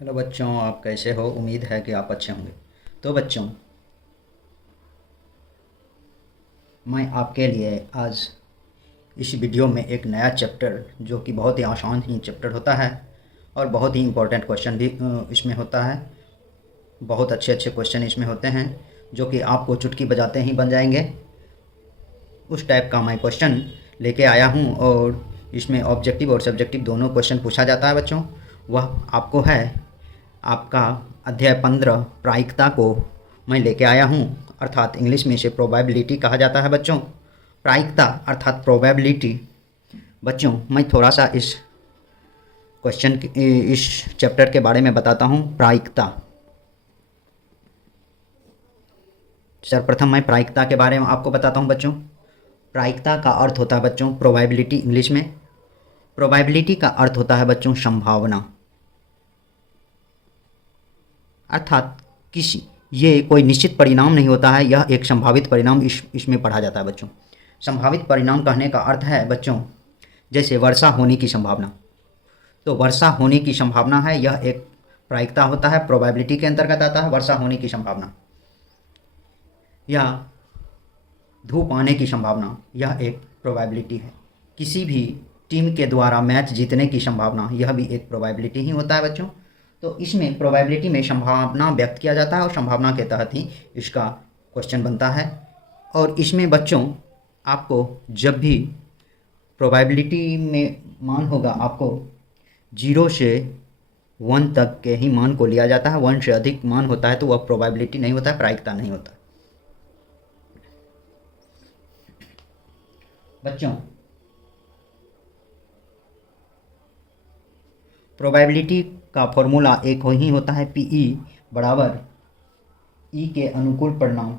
Hello बच्चों, आप कैसे हो? उम्मीद है कि आप अच्छे होंगे। तो बच्चों, मैं आपके लिए आज इस वीडियो में एक नया चैप्टर, जो कि बहुत ही आसान ही चैप्टर होता है और बहुत ही इम्पोर्टेंट क्वेश्चन भी इसमें होता है। बहुत अच्छे अच्छे क्वेश्चन इसमें होते हैं जो कि आपको चुटकी बजाते ही बन जाएंगे। उस टाइप का मैं क्वेश्चन लेके आया हूँ और इसमें ऑब्जेक्टिव और सब्जेक्टिव दोनों क्वेश्चन पूछा जाता है बच्चों। वह आपको है आपका अध्याय 15 प्रायिकता को मैं लेके आया हूँ, अर्थात इंग्लिश में इसे प्रोबेबिलिटी कहा जाता है बच्चों। प्रायिकता अर्थात प्रोबेबिलिटी। बच्चों, मैं थोड़ा सा इस चैप्टर के बारे में बताता हूँ। प्रायिकता, सर्वप्रथम मैं प्रायिकता के बारे में आपको बताता हूँ बच्चों। प्रायिकता का अर्थ होता है बच्चों प्रोबेबिलिटी। इंग्लिश में प्रोबेबिलिटी का अर्थ होता है बच्चों संभावना, अर्थात किसी ये कोई निश्चित परिणाम नहीं होता है, यह एक संभावित परिणाम इसमें पढ़ा जाता है बच्चों। संभावित परिणाम कहने का अर्थ है बच्चों, जैसे वर्षा होने की संभावना। तो वर्षा होने की संभावना है, यह एक प्रायिकता होता है, प्रोबेबिलिटी के अंतर्गत आता है वर्षा होने की संभावना। या धूप आने की संभावना, यह एक प्रोबेबिलिटी है। किसी भी टीम के द्वारा मैच जीतने की संभावना, यह भी एक प्रोबेबिलिटी ही होता है बच्चों। तो इसमें प्रोबेबिलिटी में संभावना व्यक्त किया जाता है और संभावना के तहत ही इसका क्वेश्चन बनता है। और इसमें बच्चों आपको जब भी प्रोबेबिलिटी में मान होगा, आपको 0 से 1 तक के ही मान को लिया जाता है। 1 से अधिक मान होता है तो वह प्रोबेबिलिटी नहीं होता है, प्रायिकता नहीं होता। बच्चों, प्रोबेबिलिटी का फॉर्मूला एक ही होता है, पीई बराबर ई के अनुकूल परिणाम,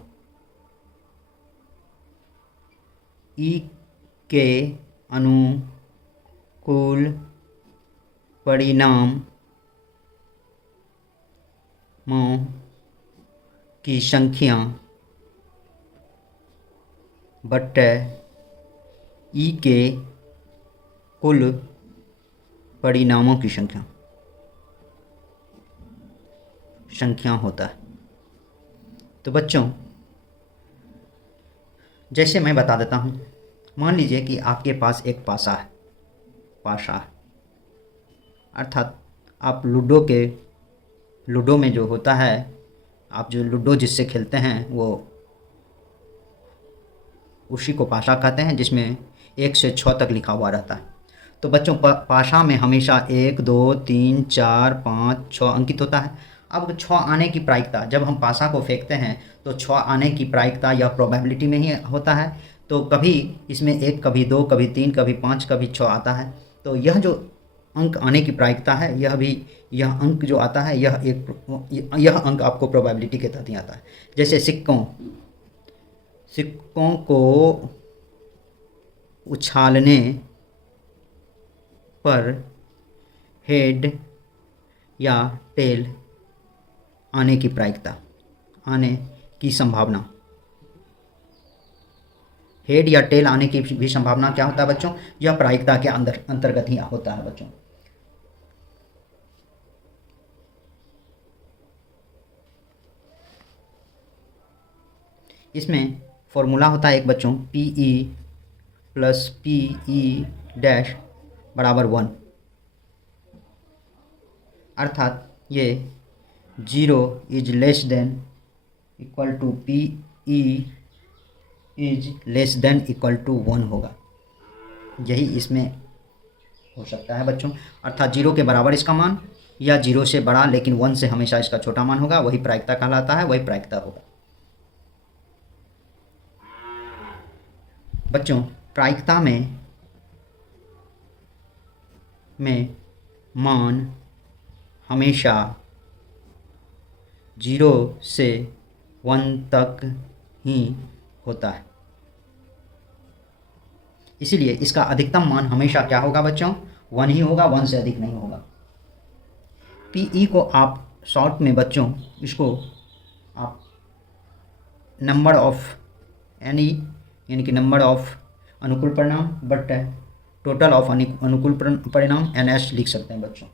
ई के अनुकूल परिणामों की संख्या बटे ई के कुल परिणामों की संख्या होता है। तो बच्चों, जैसे मैं बता देता हूँ, मान लीजिए कि आपके पास एक पासा है। अर्थात आप लूडो में जो होता है, आप जो लूडो जिससे खेलते हैं वो उसी को पाशा कहते हैं, जिसमें 1 से 6 तक लिखा हुआ रहता है। तो बच्चों, पाशा में हमेशा 1 2 3 4 5 6 अंकित होता है। अब 6 आने की प्रायिकता, जब हम पाशा को फेंकते हैं तो 6 आने की प्रायिकता यह प्रोबेबिलिटी में ही होता है। तो कभी इसमें 1, कभी 2, कभी 3, कभी 5, कभी 6 आता है। तो यह जो अंक आने की प्रायिकता है, यह अंक जो आता है, यह अंक आपको प्रोबेबिलिटी के तहत ही आता है। जैसे सिक्कों को उछालने पर हेड या टेल आने की प्रायिकता, आने की संभावना, हेड या टेल आने की भी संभावना क्या होता है बच्चों? यह प्रायिकता के अंतर्गत ही होता है बच्चों। इसमें फॉर्मूला होता है एक बच्चों, पीई प्लस पीई डैश बराबर 1। अर्थात ये 0 is less than equal to P E is less than equal to 1 होगा। यही इसमें हो सकता है बच्चों। अर्थात 0 के बराबर इसका मान, या 0 से बड़ा लेकिन 1 से हमेशा इसका छोटा मान होगा, वही प्रायिकता कहलाता है, वही प्रायिकता होगा। बच्चों, प्रायिकता में मान हमेशा 0 से 1 तक ही होता है। इसीलिए इसका अधिकतम मान हमेशा क्या होगा बच्चों? 1 ही होगा, 1 से अधिक नहीं होगा। पीई को आप शॉर्ट में बच्चों, इसको आप नंबर ऑफ एनी, यानी कि नंबर ऑफ अनुकूल परिणाम बट टोटल ऑफ अनुकूल परिणाम NS लिख सकते हैं बच्चों।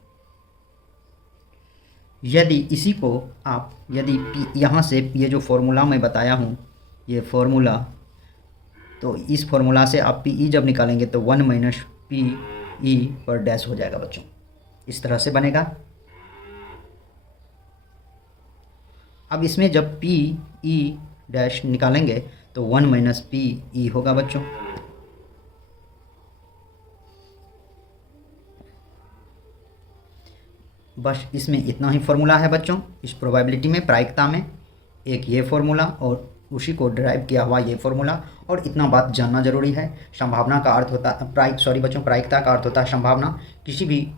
यदि इसी को आप यदि पी यहाँ से ये जो फॉर्मूला मैं बताया हूँ, ये फॉर्मूला, तो इस फॉर्मूला से आप पी ई जब निकालेंगे तो 1 माइनस पी ई पर डैश हो जाएगा बच्चों, इस तरह से बनेगा। अब इसमें जब पी ई डैश निकालेंगे तो 1 माइनस पी ई होगा बच्चों। बस इसमें इतना ही फॉर्मूला है बच्चों। इस प्रोबेबिलिटी में, प्रायिकता में, एक ये फॉर्मूला और उसी को ड्राइव किया हुआ ये फॉर्मूला, और इतना बात जानना जरूरी है। संभावना का अर्थ होता है प्रायिकता का अर्थ होता है संभावना। किसी भी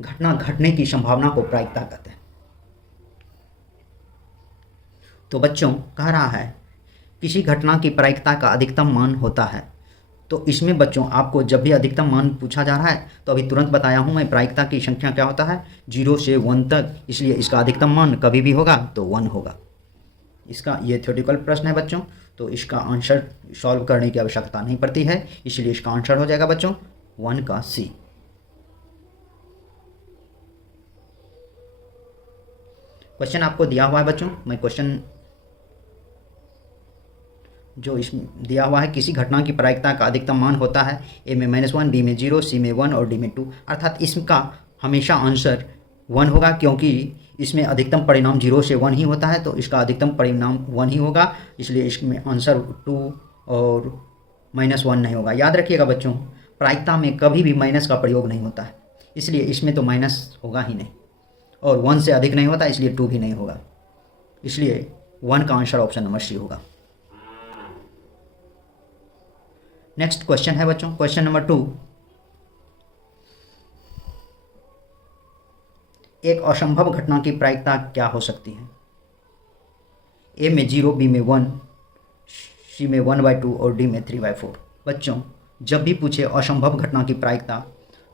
घटना घटने की संभावना को प्रायिकता कहते हैं। तो बच्चों कह रहा है किसी घटना की प्रायिकता का अधिकतम मान होता है। तो इसमें बच्चों आपको जब भी अधिकतम मान पूछा जा रहा है तो अभी तुरंत बताया हूँ मैं, प्रायिकता की संख्या क्या होता है 0 से 1 तक, इसलिए इसका अधिकतम मान कभी भी होगा तो 1 होगा। इसका ये थ्योरेटिकल प्रश्न है बच्चों, तो इसका आंसर सॉल्व करने की आवश्यकता नहीं पड़ती है, इसलिए इसका आंसर हो जाएगा बच्चों 1 का सी। क्वेश्चन आपको दिया हुआ है बच्चों, मैं क्वेश्चन जो इसमें दिया हुआ है, किसी घटना की प्रायिकता का अधिकतम मान होता है ए में -1, बी में 0, सी में 1 और डी में 2, अर्थात इसका हमेशा आंसर 1 होगा, क्योंकि इसमें अधिकतम परिणाम 0 से 1 ही होता है, तो इसका अधिकतम परिणाम 1 ही होगा, इसलिए इसमें आंसर 2 और -1 नहीं होगा। याद रखिएगा बच्चों, प्रायिकता में कभी भी माइनस का प्रयोग नहीं होता है, इसलिए इसमें तो माइनस होगा ही नहीं, और 1 से अधिक नहीं होता, इसलिए 2 भी नहीं होगा, इसलिए 1 का आंसर ऑप्शन नंबर सी होगा। नेक्स्ट क्वेश्चन है बच्चों, क्वेश्चन नंबर 2। एक असंभव घटना की प्रायिकता क्या हो सकती है? ए में 0, बी में 1, सी में 1/2 और डी में 3/4। बच्चों जब भी पूछे असंभव घटना की प्रायिकता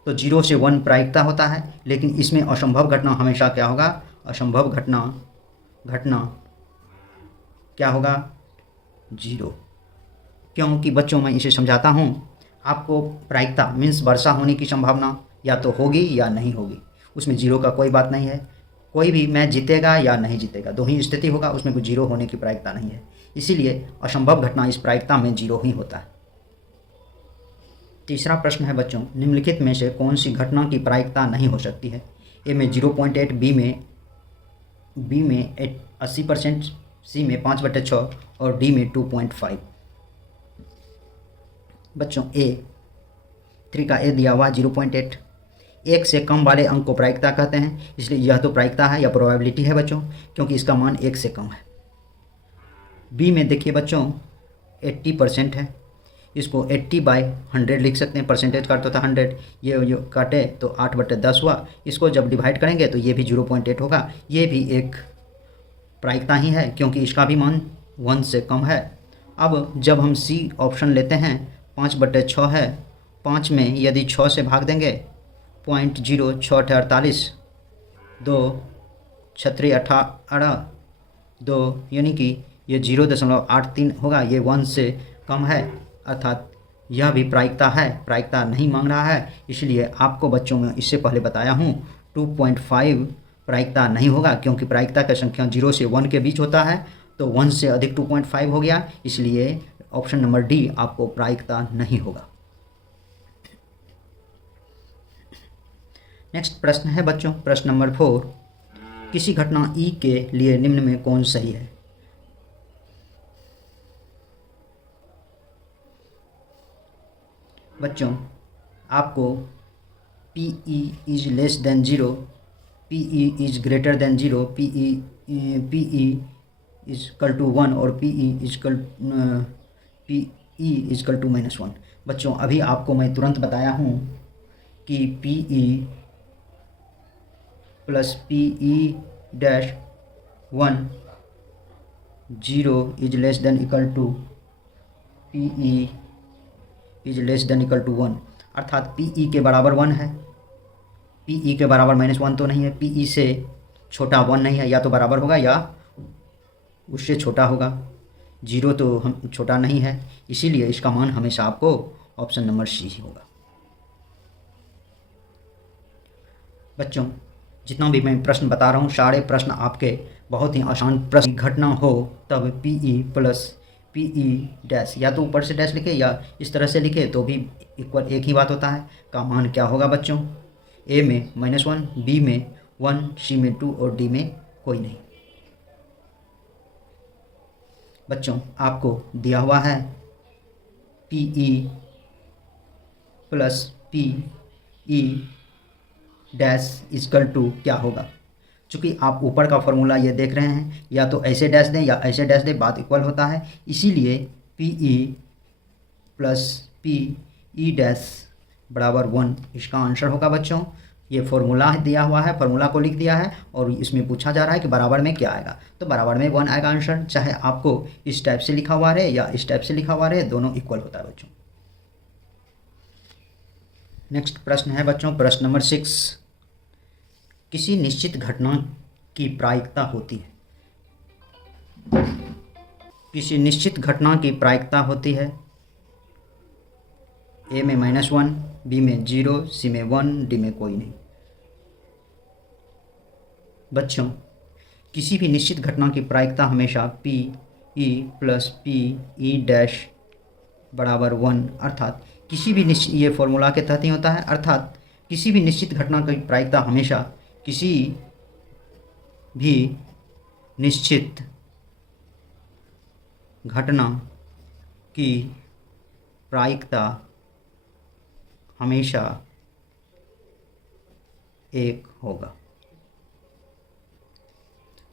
तो 0 से 1 प्रायिकता होता है, लेकिन इसमें असंभव घटना हमेशा क्या होगा, असंभव घटना क्या होगा 0, क्योंकि बच्चों मैं इसे समझाता हूँ आपको। प्रायिकता मीन्स वर्षा होने की संभावना या तो होगी या नहीं होगी, उसमें 0 का कोई बात नहीं है। कोई भी मैच जीतेगा या नहीं जीतेगा, दो ही स्थिति होगा, उसमें कोई 0 होने की प्रायिकता नहीं है, इसीलिए असंभव घटना इस प्रायिकता में 0 ही होता है। तीसरा प्रश्न है बच्चों, निम्नलिखित में से कौन सी घटना की प्रायिकता नहीं हो सकती है? ए में 0.8, बी में 80%, सी में 5/6 और डी में 2.5। बच्चों ए 3 का ए दिया हुआ 0.8, 1 से कम वाले अंक को प्रायिकता कहते हैं, इसलिए यह तो प्रायिकता है या प्रोबेबिलिटी है बच्चों, क्योंकि इसका मान 1 से कम है। बी में देखिए बच्चों 80% है, इसको 80/100 लिख सकते हैं, परसेंटेज का अर्थ होता है 100, ये काटे तो 8/10 हुआ, इसको जब डिवाइड करेंगे तो ये भी 0.8 होगा, ये भी एक प्रायिकता ही है, क्योंकि इसका भी मान 1 से कम है। अब जब हम सी ऑप्शन लेते हैं 5/6 है, 5 में यदि 6 से भाग देंगे 0.0, 6 × 48, 2 × 18, 2 यानी कि ये 0.83 होगा, ये 1 से कम है, अर्थात यह भी प्रायिकता है, प्रायिकता नहीं मांग रहा है, इसलिए आपको बच्चों में इससे पहले बताया हूँ 2.5 प्रायिकता नहीं होगा, क्योंकि प्रायिकता का संख्या 0 से 1 के बीच होता है, तो 1 से अधिक 2.5 हो गया, इसलिए ऑप्शन नंबर डी आपको प्रायिकता नहीं होगा। नेक्स्ट प्रश्न है बच्चों, प्रश्न नंबर 4। किसी घटना ई के लिए निम्न में कौन सही है? बच्चों आपको PE is less than 0, PE is greater than 0, PE is equal to 1 और PE इज इक्वल टू -1। बच्चों अभी आपको मैं तुरंत बताया हूँ कि PE plus PE-1 0 is less than equal to PE is less than equal to 1, अर्थात PE के बराबर 1 है, PE के बराबर -1 तो नहीं है, PE से छोटा 1 नहीं है, या तो बराबर होगा या उससे छोटा होगा, 0 तो हम छोटा नहीं है, इसीलिए इसका मान हमेशा आपको ऑप्शन नंबर सी ही होगा। बच्चों जितना भी मैं प्रश्न बता रहा हूँ सारे प्रश्न आपके बहुत ही आसान प्रश्न। घटना हो तब P E plus P E dash, या तो ऊपर से डैश लिखे या इस तरह से लिखे तो भी इक्वल एक ही बात होता है। का मान क्या होगा बच्चों? ए में -1, बी में 1, सी में 2 और डी में कोई नहीं। बच्चों आपको दिया हुआ है P E plus P E dash equal to क्या होगा। चूँकि आप ऊपर का फॉर्मूला ये देख रहे हैं, या तो ऐसे डैश दें या ऐसे डैश दें, बात इक्वल होता है। इसीलिए P E plus P E dash बराबर 1 इसका आंसर होगा बच्चों। ये फॉर्मूला दिया हुआ है, फॉर्मूला को लिख दिया है और इसमें पूछा जा रहा है कि बराबर में क्या आएगा, तो बराबर में 1 आएगा आंसर। चाहे आपको इस टाइप से लिखा हुआ रहे या इस टाइप से लिखा हुआ रहे, दोनों इक्वल होता है बच्चों। नेक्स्ट प्रश्न है बच्चों प्रश्न नंबर 6। किसी निश्चित घटना की प्रायिकता होती है। किसी निश्चित घटना की प्रायिकता होती है ए में -1, बी में 0, सी में 1, डी में कोई नहीं। बच्चों किसी भी निश्चित घटना की प्रायिकता हमेशा P E plus P E dash बराबर 1, अर्थात किसी भी निश्चित, ये फॉर्मूला के तहत ही होता है, अर्थात किसी भी निश्चित घटना की प्रायिकता हमेशा किसी भी निश्चित घटना की प्रायिकता हमेशा 1 होगा,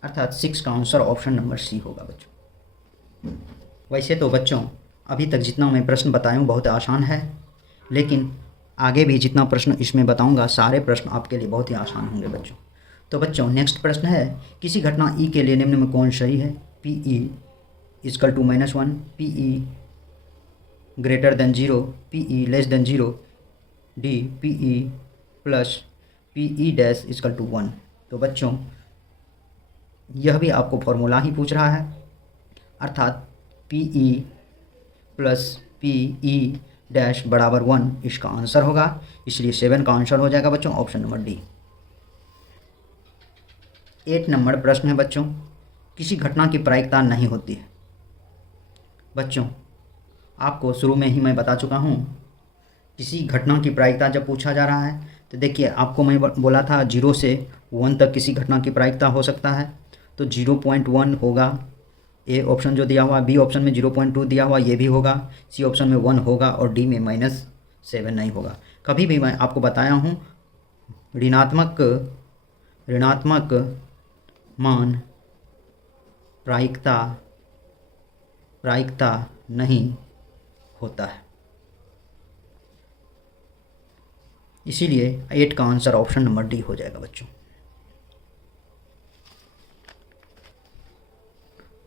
अर्थात 6 का आंसर ऑप्शन नंबर सी होगा बच्चों। वैसे तो बच्चों अभी तक जितना मैं प्रश्न बताया हूँ बहुत आसान है, लेकिन आगे भी जितना प्रश्न इसमें बताऊंगा सारे प्रश्न आपके लिए बहुत ही आसान होंगे बच्चों। तो बच्चों नेक्स्ट प्रश्न है किसी घटना ई के लिए निम्न में कौन सही है। P E equal to -1, P E greater than 0, P E less than 0, D P E plus P E dash equal to 1। तो बच्चों यह भी आपको फॉर्मूला ही पूछ रहा है, अर्थात P E plus P E dash बराबर 1 इसका आंसर होगा, इसलिए 7 का आंसर हो जाएगा बच्चों ऑप्शन नंबर डी। 8 नंबर प्रश्न है बच्चों किसी घटना की प्रायिकता नहीं होती है। बच्चों आपको शुरू में ही मैं बता चुका हूँ, किसी घटना की प्रायिकता जब पूछा जा रहा है तो देखिए आपको मैं बोला था 0 से 1 तक किसी घटना की प्रायिकता हो सकता है, तो 0.1 होगा ए ऑप्शन जो दिया हुआ, बी ऑप्शन में 0.2 दिया हुआ ये भी होगा, सी ऑप्शन में 1 होगा और डी में -7 नहीं होगा। कभी भी मैं आपको बताया हूँ ऋणात्मक मान प्रायिकता नहीं होता है, इसीलिए 8 का आंसर ऑप्शन नंबर डी हो जाएगा बच्चों।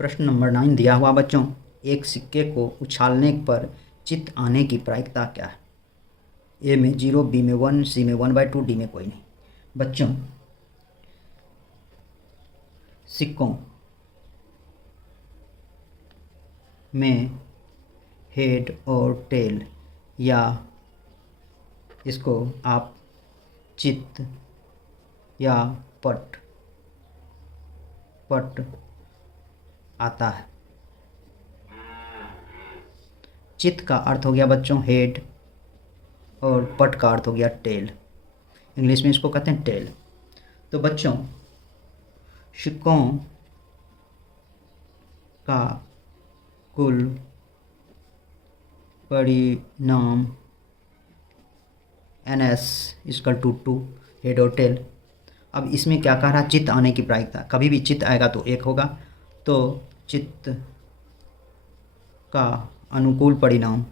प्रश्न नंबर 9 दिया हुआ बच्चों एक सिक्के को उछालने पर चित्त आने की प्रायिकता क्या है। ए में 0, बी में 1, सी में 1/2, डी में कोई नहीं। बच्चों सिक्कों में हेड और टेल, या इसको आप चित्त या पट आता है। चित्त का अर्थ हो गया बच्चों हेड और पट का अर्थ हो गया टेल, इंग्लिश में इसको कहते हैं टेल। तो बच्चों सिक्कों का कुल परिणाम NS इक्वल टू 2 हेड और टेल। अब इसमें क्या कह रहा है, चित्त आने की प्रायिकता, कभी भी चित्त आएगा तो 1 होगा, तो चित्त का अनुकूल परिणाम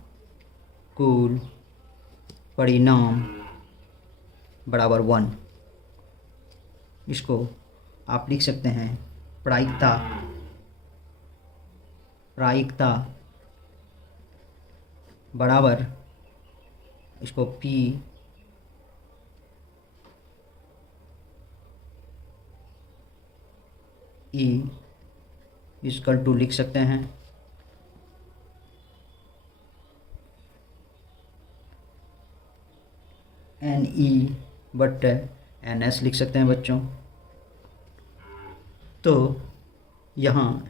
बराबर 1, इसको आप लिख सकते हैं प्रायिकता बराबर, इसको P E इक्वल टू लिख सकते हैं NE/E NS लिख सकते हैं बच्चों। तो यहाँ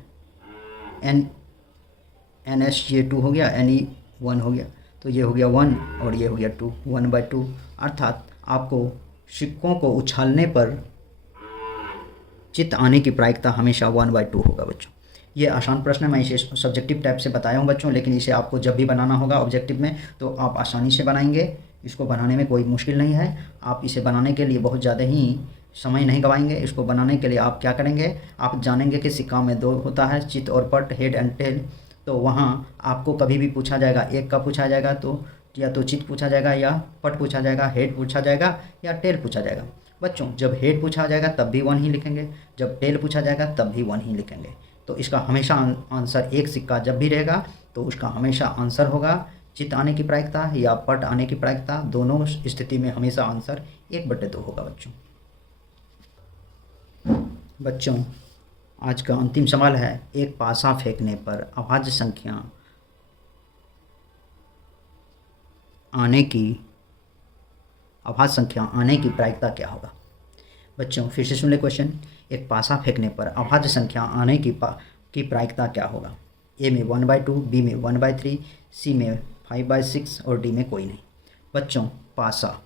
NS ये 2 हो गया, Ne 1 हो गया, तो ये हो गया 1 और ये हो गया 2, 1/2। अर्थात आपको सिक्कों को उछालने पर चित्त आने की प्रायिकता हमेशा 1/2 होगा बच्चों। ये आसान प्रश्न है, मैं इसे सब्जेक्टिव टाइप से बताया हूँ बच्चों, लेकिन इसे आपको जब भी बनाना होगा ऑब्जेक्टिव में तो आप आसानी से बनाएंगे। इसको बनाने में कोई मुश्किल नहीं है। आप इसे बनाने के लिए बहुत ज़्यादा ही समय नहीं गवाएंगे। इसको बनाने के लिए आप क्या करेंगे, आप जानेंगे कि सिक्का में 2 होता है, चित्त और पट, हेड एंड टेल। तो वहाँ आपको कभी भी पूछा जाएगा, एक का पूछा जाएगा तो या तो चित्त पूछा जाएगा या पट पूछा जाएगा, हेड पूछा जाएगा या टेल पूछा जाएगा। बच्चों जब हेड पूछा जाएगा तब भी 1 ही लिखेंगे, जब टेल पूछा जाएगा तब भी 1 ही लिखेंगे। तो इसका हमेशा आंसर, एक सिक्का जब भी रहेगा तो उसका हमेशा आंसर होगा चित्त आने की प्रायिकता या पट आने की प्रायिकता। दोनों स्थिति में हमेशा आंसर 1/2 होगा बच्चों। बच्चों आज का अंतिम सवाल है, एक पासा फेंकने पर अभाज्य संख्या आने की प्रायिकता क्या होगा। बच्चों फिर से सुन ले क्वेश्चन, एक पासा फेंकने पर अभाज्य संख्या आने की प्रायिकता क्या होगा। ए में 1/2, बी में 1/3, सी में 5/6 और डी में कोई नहीं। बच्चों पासा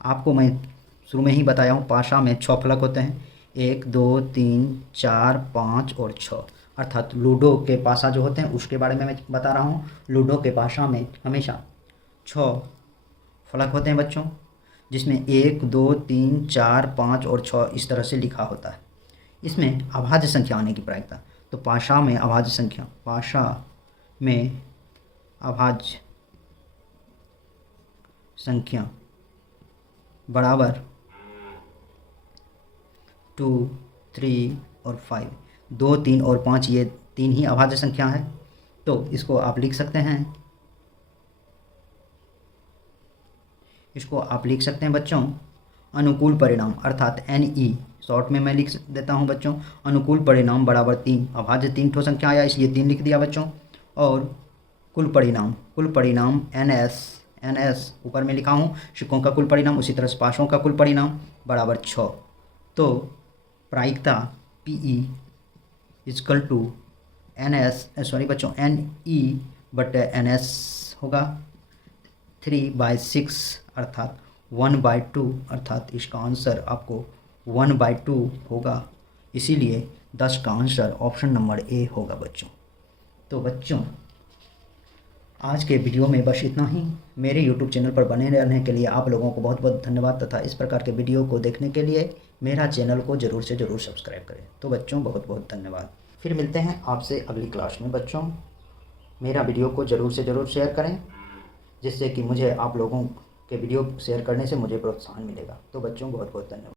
आपको मैं शुरू में ही बताया हूँ, पासा में 6 फलक होते हैं, 1 2 3 4 5 और 6। अर्थात लूडो के पासा जो होते हैं उसके बारे में मैं बता रहा हूँ। लूडो के पासा में हमेशा 6 फलक होते हैं बच्चों, जिसमें 1 2 3 4 5 और 6 इस तरह से लिखा होता है। इसमें अभाज्य संख्या आने की प्रायिकता, तो पासा में अभाज्य संख्या बराबर 2 3 और 5, 2 3 और 5 ये 3 ही अभाज्य संख्या है। तो इसको आप लिख सकते हैं, बच्चों अनुकूल परिणाम, अर्थात NE शॉर्ट में मैं लिख देता हूं बच्चों। अनुकूल परिणाम बराबर 3, अभाज्य 3 ठो संख्या आया इसलिए 3 लिख दिया बच्चों। और कुल परिणाम NS ऊपर में लिखा हूं, सिक्कों का कुल परिणाम, उसी तरह से पासों का कुल परिणाम बराबर 6। तो प्रायिकता PE इक्वल टू NE/NS होगा 3/6 अर्थात 1/2, अर्थात इसका आंसर आपको 1/2 होगा। इसीलिए 10 का आंसर ऑप्शन नंबर ए होगा बच्चों। तो बच्चों आज के वीडियो में बस इतना ही। मेरे YouTube चैनल पर बने रहने के लिए आप लोगों को बहुत बहुत धन्यवाद, तथा इस प्रकार के वीडियो को देखने के लिए मेरा चैनल को ज़रूर से ज़रूर सब्सक्राइब करें। तो बच्चों बहुत बहुत धन्यवाद। फिर मिलते हैं आपसे अगली क्लास में बच्चों। मेरा वीडियो को ज़रूर से ज़रूर शेयर करें, जिससे कि मुझे आप लोगों के वीडियो शेयर करने से मुझे प्रोत्साहन मिलेगा। तो बच्चों बहुत बहुत धन्यवाद।